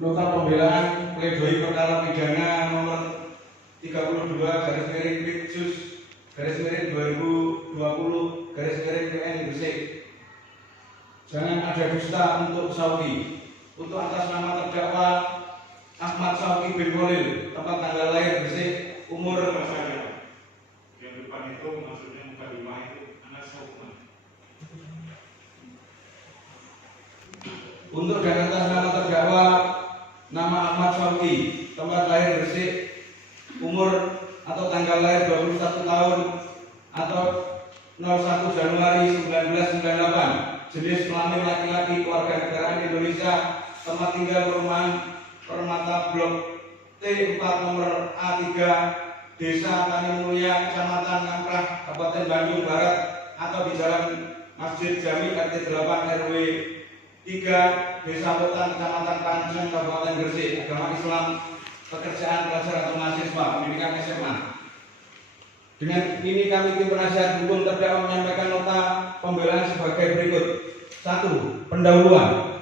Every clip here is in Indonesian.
Nota pembelaan pledoi perkara pidana nomor 32/Pidjus/2020/PN Gresik. Jangan ada dusta untuk Sauki. Untuk atas nama terdakwa Ahmad Sauki bin Khalil, tempat tanggal lahir Gresik, umur saja. Yang depan itu maksudnya muka 5 itu anak Sauki. Untuk dan atas nama terdakwa nama Ahmad Sauki, tempat lahir Gresik, umur atau tanggal lahir 21 tahun atau 01 Januari 1998, jenis kelamin laki-laki, keluarga negaraan Indonesia, tempat tinggal perumahan Permata Blok T4 nomor A3, Desa Tani Mulia, Kecamatan Ngamprah, Kabupaten Bandung Barat, atau di Jalan Masjid Jami RT 8 RW 3, Desa Wetan, Kecamatan Panceng, Kabupaten Gresik. Agama Islam, pekerjaan pelajar atau mahasiswa, pendidikan SMA. Dengan ini kami tim penasihat hukum terdakwa menyampaikan nota pembelaan sebagai berikut. 1. Pendahuluan.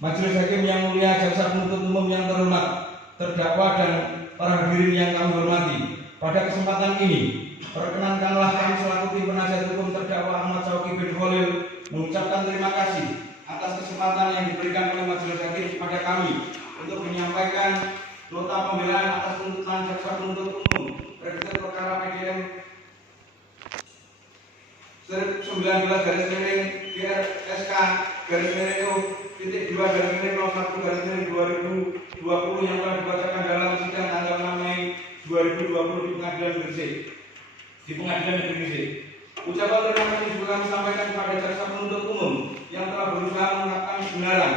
Majelis Hakim yang mulia, jaksa penuntut umum yang terhormat, terdakwa dan para hadirin yang kami hormati. Pada kesempatan ini, perkenankanlah kami selaku tim penasihat hukum terdakwa Ahmad Sauki bin Khalil mengucapkan terima kasih atas kesempatan yang diberikan oleh Majelis Hakim kepada kami untuk menyampaikan nota pembelaan atas tuntutan jaksa penuntut umum terkait perkara PDM 19/SK/2/01/2020 yang telah dibacakan dalam sidang tanggal 6 Mei 2020 di Pengadilan Gresik, di Pengadilan Negeri Gresik. Ucapan terima kasih juga kami sampaikan kepada jaksa penuntut umum yang telah berusaha mengungkapkan kebenaran,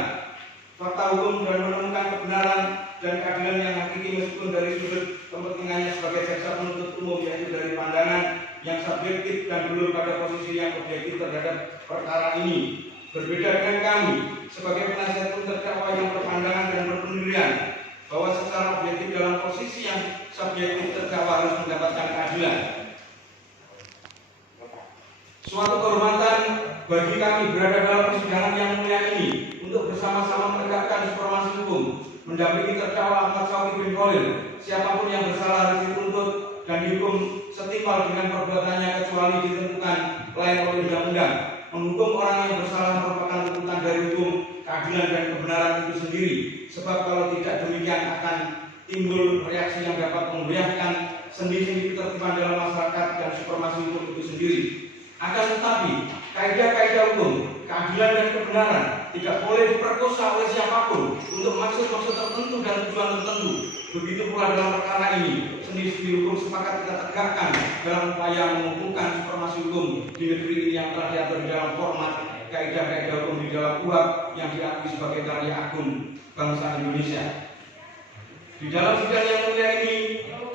fakta hukum dan menemukan kebenaran dan keadilan yang hakiki meskipun dari sudut kepentingannya sebagai jaksa penuntut umum, yaitu dari pandangan yang subjektif dan belum pada posisi yang objektif terhadap perkara ini. Berbeda dengan kami sebagai penasihat hukum terdakwa yang berpandangan dan berpendirian bahwa secara objektif dalam posisi yang subjektif terdakwa harus mendapatkan keadilan. Suatu kehormatan bagi kami berada dalam persidangan yang mulia ini untuk bersama-sama menegakkan supremasi hukum, mendampingi terdakwa Ahmad Sauki bin Khalil. Siapapun yang bersalah harus dituntut dan dihukum setimpal dengan perbuatannya kecuali ditentukan lain oleh undang-undang. Menghukum orang yang bersalah merupakan tuntutan dari hukum, keadilan dan kebenaran itu sendiri. Sebab kalau tidak demikian akan timbul reaksi yang dapat memgoyahkan sendi-sendi ketertiban dalam masyarakat dan supremasi hukum itu sendiri. Akan tetapi, kaidah-kaidah hukum, keadilan dan kebenaran tidak boleh diperkosa oleh siapapun untuk maksud-maksud tertentu dan tujuan tertentu. Begitu pula dalam perkara ini, sendi-sendi hukum sepakat kita tegakkan dalam upaya mengukuhkan supremasi hukum di negeri ini yang telah diatur di dalam format kaidah-kaidah hukum di dalam UHAP yang diakui sebagai karya agung bangsa Indonesia. Di dalam sidang yang mulia ini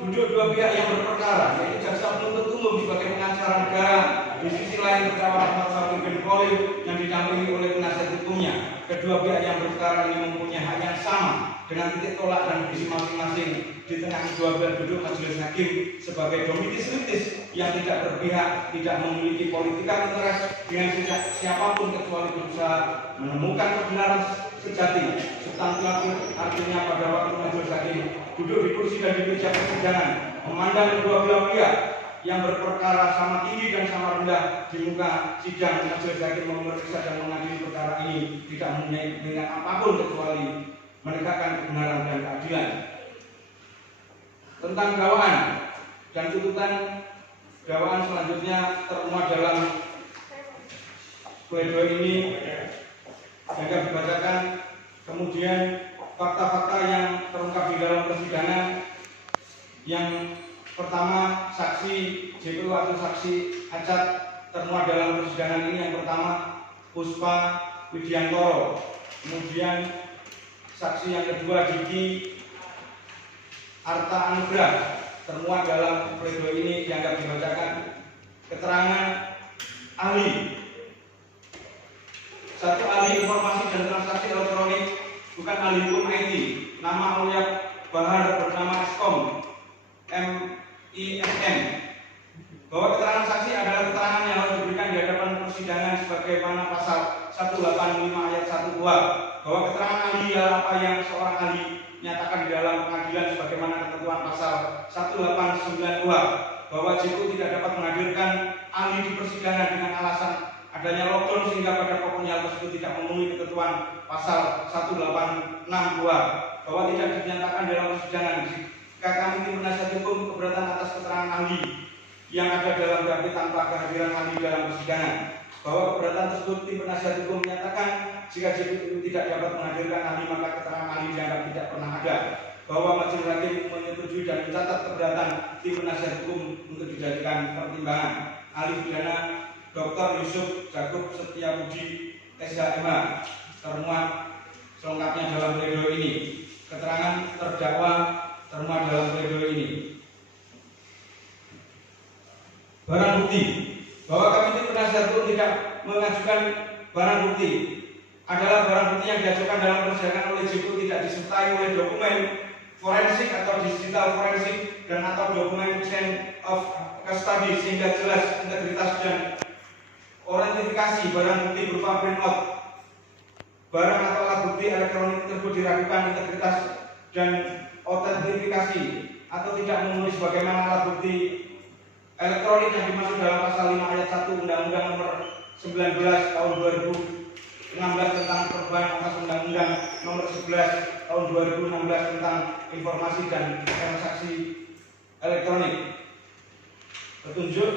duduk dua pihak yang berperkara, yaitu jaksa penuntut umum sebagai pengacara negara, di sisi lain terdakwa Ahmad Sauki bin Khalil yang didampingi oleh penasihat hukumnya. Kedua pihak yang berperkara ini mempunyai hak yang sama dengan titik tolak dan visi masing-masing. Di tengah kedua belah duduk majelis hakim sebagai domitis yang tidak berpihak, tidak memiliki political interest dengan siapapun kecuali berusaha menemukan kebenaran sejati substansial. Artinya pada waktu majelis hakim duduk di kursi dan di meja persidangan, memandang kedua belah pihak yang berperkara sama tinggi dan sama rendah di muka sidang, majelis hakim memeriksa dan mengadili perkara ini tidak mempunyai kepentingan apapun kecuali menegakkan kebenaran dan keadilan. Tentang dakwaan dan tuntutan dakwaan selanjutnya termuat dalam pledoi ini yang dibacakan. Kemudian fakta-fakta yang terungkap di dalam persidangan. Yang pertama, saksi JPU atau saksi Acat termuat dalam persidangan ini. Yang pertama, Puspa Widiantoro. Kemudian saksi yang kedua, Diki Arta Anugrah, termuat dalam pledoi ini dianggap dibacakan. Keterangan ahli. Satu, ahli informasi dan transaksi elektronik, bukan ahli hukum IT, nama Uya Bahar bernama Eskom MISM, bahwa keterangan saksi adalah keterangan yang harus diberikan di hadapan persidangan sebagaimana pasal 185 ayat 1 KUHP. bahwa keterangan ahli adalah apa yang seorang ahli nyatakan di dalam pengadilan sebagaimana ketentuan pasal 189 KUHP, bahwa JPU tidak dapat menghadirkan ahli di persidangan dengan alasan adanya lockdown sehingga pada pokoknya hal tersebut tidak memenuhi ketentuan pasal 186 KUHP, bahwa tidak dinyatakan dalam persidangan jika kami tim penasihat hukum keberatan atas keterangan ahli yang ada dalam BAP tanpa kehadiran ahli dalam persidangan, bahwa keberatan tersebut tim penasihat hukum menyatakan jika JPU tidak dapat menghadirkan ahli maka keterangan ahli dianggap tidak pernah ada, bahwa majelis hakim menyetujui dan mencatat keberatan tim penasihat hukum untuk dijadikan pertimbangan. Ahli pidana Dr. Yusuf Jakub Setiabudi SHMH termuat selengkapnya dalam pledoi ini. Keterangan terdakwa termuat dalam pledoi ini. Barang bukti, bahwa kami tim penasihat hukum tidak mengajukan barang bukti adalah barang bukti yang diajukan dalam persidangan oleh JPU tidak disertai oleh dokumen forensik atau digital forensik dan atau dokumen chain of custody sehingga jelas integritas dan orientifikasi barang bukti berupa printout barang atau alat bukti elektronik tersebut diragukan integritas dan autentifikasi atau tidak memenuhi sebagaimana alat bukti elektronik yang dimaksud dalam pasal 5 ayat 1 Undang-Undang Nomor 19 Tahun 2016 tentang perubahan atas Undang-Undang Nomor 11 Tahun 2016 tentang informasi dan transaksi elektronik. Petunjuk,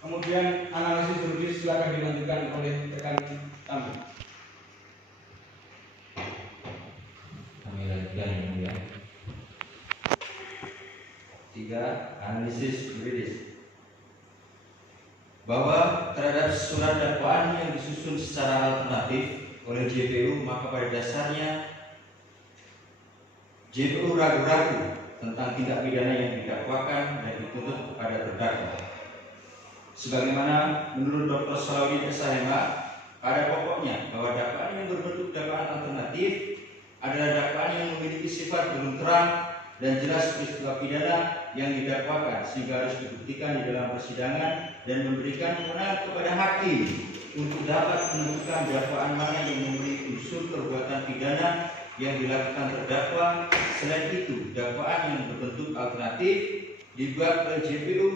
kemudian analisis juridis silakan dilanjutkan oleh rekan kami. Kami lanjutkan yang mulia. 3. Analisis juridis. Bahwa terhadap surat dakwaan yang disusun secara alternatif oleh JPU, maka pada dasarnya JPU ragu-ragu tentang tindak pidana yang didakwakan dan dituntut kepada terdakwa. Sebagaimana menurut Dr. Salahuddin SHMH, pada pokoknya bahwa dakwaan yang berbentuk dakwaan alternatif adalah dakwaan yang memiliki sifat belum terang dan jelas peristiwa pidana yang didakwakan sehingga harus dibuktikan di dalam persidangan dan memberikan kewenangan kepada hakim untuk dapat menentukan dakwaan mana yang memenuhi unsur perbuatan pidana yang dilakukan terdakwa. Selain itu, dakwaan yang berbentuk alternatif dibuat oleh JPU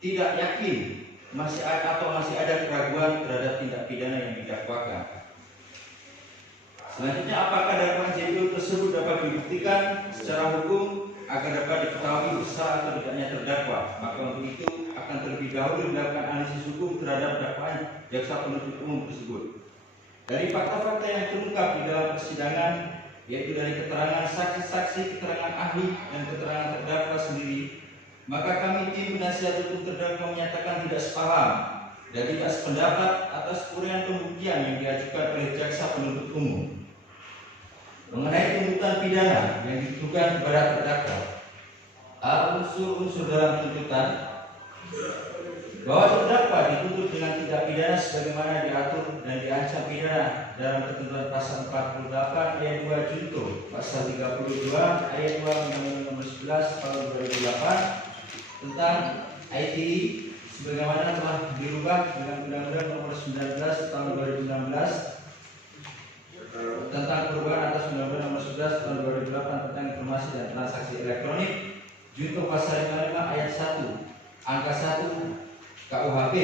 tidak yakin masih ada keraguan terhadap tindak pidana yang didakwakan. Selanjutnya, apakah dakwaan JPU tersebut dapat dibuktikan secara hukum agar dapat diketahui bersalah atau tidaknya terdakwa? Maka untuk itu akan terlebih dahulu dilakukan analisis hukum terhadap dakwaan jaksa penuntut umum tersebut. Dari fakta-fakta yang terungkap di dalam persidangan, yaitu dari keterangan saksi-saksi, keterangan ahli, dan keterangan terdakwa sendiri, maka kami tim penasihat hukum terdakwa menyatakan tidak sepaham dan tidak sependapat atas uraian pembuktian yang diajukan oleh jaksa penuntut umum mengenai tuntutan pidana yang ditujukan kepada terdakwa. Unsur-unsur dalam tuntutan bahwa terdakwa dituntut dengan tindak pidana sebagaimana diatur dan diancam pidana dalam ketentuan pasal 48 ayat 2 junto, pasal 32 ayat 2 Undang-Undang Nomor 11 Tahun 2008 tentang ITE sebagaimana telah dirubah dengan Undang-Undang Nomor 19 Tahun 2016 tentang perubahan atas Undang-Undang Nomor 11 Tahun 2008 tentang informasi dan transaksi elektronik junto pasal 55 ayat 1 angka 1 KUHP,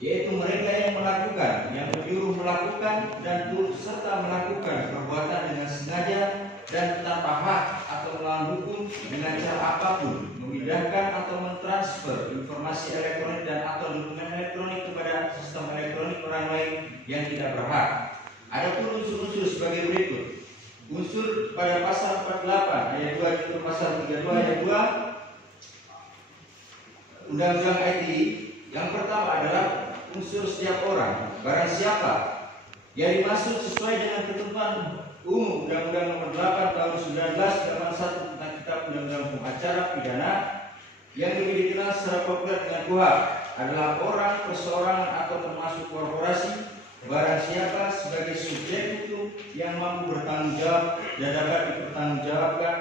yaitu mereka yang melakukan, yang menyuruh melakukan dan turut serta melakukan perbuatan dengan sengaja dan tanpa hak atau melawan hukum dengan cara apapun memindahkan atau mentransfer informasi elektronik dan atau dokumen elektronik kepada sistem elektronik orang lain yang tidak berhak. Adapun unsur-unsur sebagai berikut. Unsur pada pasal 48 ayat 2 junto pasal 32 ayat 2 Undang-Undang ITE. Yang pertama adalah unsur setiap orang, barang siapa yang dimaksud sesuai dengan ketentuan umum Undang-Undang Nomor 8 Tahun 1981 tentang Kitab Undang-Undang Hukum Acara Pidana yang lebih dikenal secara populer dengan KUHP adalah orang, perseorangan atau termasuk korporasi, barang siapa sebagai subjek hukum yang mampu bertanggung jawab dan dapat dipertanggungjawabkan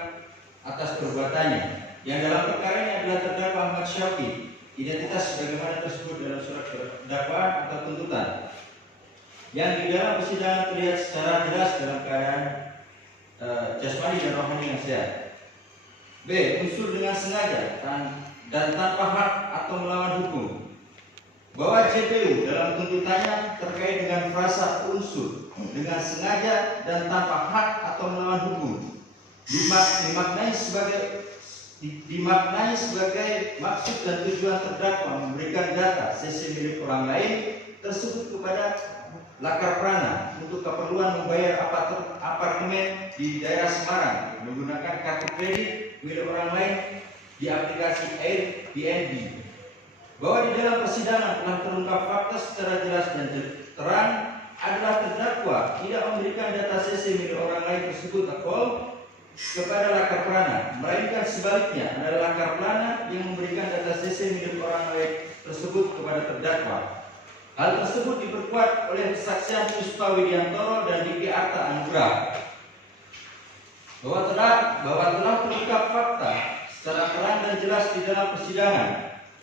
atas perbuatannya. Yang dalam perkara ini adalah terdakwa Ahmad Syauqi, identitas sebagaimana tersebut dalam surat dakwaan atau tuntutan. yang di dalam persidangan terlihat secara jelas dalam keadaan jasmani dan rohani yang sehat. B. Unsur dengan sengaja dan tanpa hak atau melawan hukum. Bahwa JPU dalam tuntutannya terkait dengan frasa unsur dengan sengaja dan tanpa hak atau melawan hukum dimaknai sebagai maksud dan tujuan terdakwa memberikan data CC milik orang lain tersebut kepada Lakar Prana untuk keperluan membayar apartemen di daerah Semarang menggunakan kartu kredit milik orang lain di aplikasi Airbnb. Bahwa di dalam persidangan telah terungkap fakta secara jelas dan terang adalah terdakwa tidak memberikan data CC milik orang lain tersebut kepada Lakar Prana, melainkan sebaliknya adalah Lakar Prana yang memberikan data CC milik orang lain tersebut kepada terdakwa. Hal tersebut diperkuat oleh kesaksian Puspa Widiantoro dan Diki Arta Anugrah bahwa telah terungkap fakta secara terang dan jelas di dalam persidangan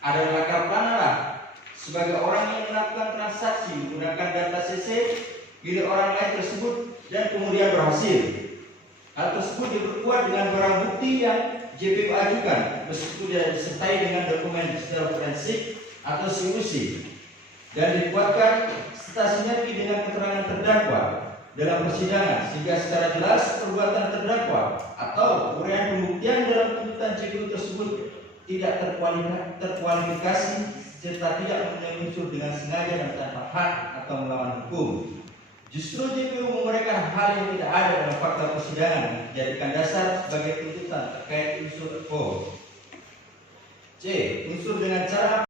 adalah Lakar Prana lah sebagai orang yang melakukan transaksi menggunakan data CC milik orang lain tersebut dan kemudian berhasil. Hal tersebut diperkuat dengan barang bukti yang JPU ajukan meskipun tidak disertai dengan dokumen digital forensik atau CUC dan dikuatkan serta sinergi dengan keterangan terdakwa dalam persidangan sehingga secara jelas perbuatan terdakwa atau uraian pembuktian dalam tuntutan JPU tersebut tidak terkualifikasi serta tidak mempunyai unsur dengan sengaja dan tanpa hak atau melawan hukum. Justru JPU menguraikan hal yang tidak ada dalam fakta persidangan dijadikan dasar sebagai tuntutan terkait unsur C. Unsur dengan cara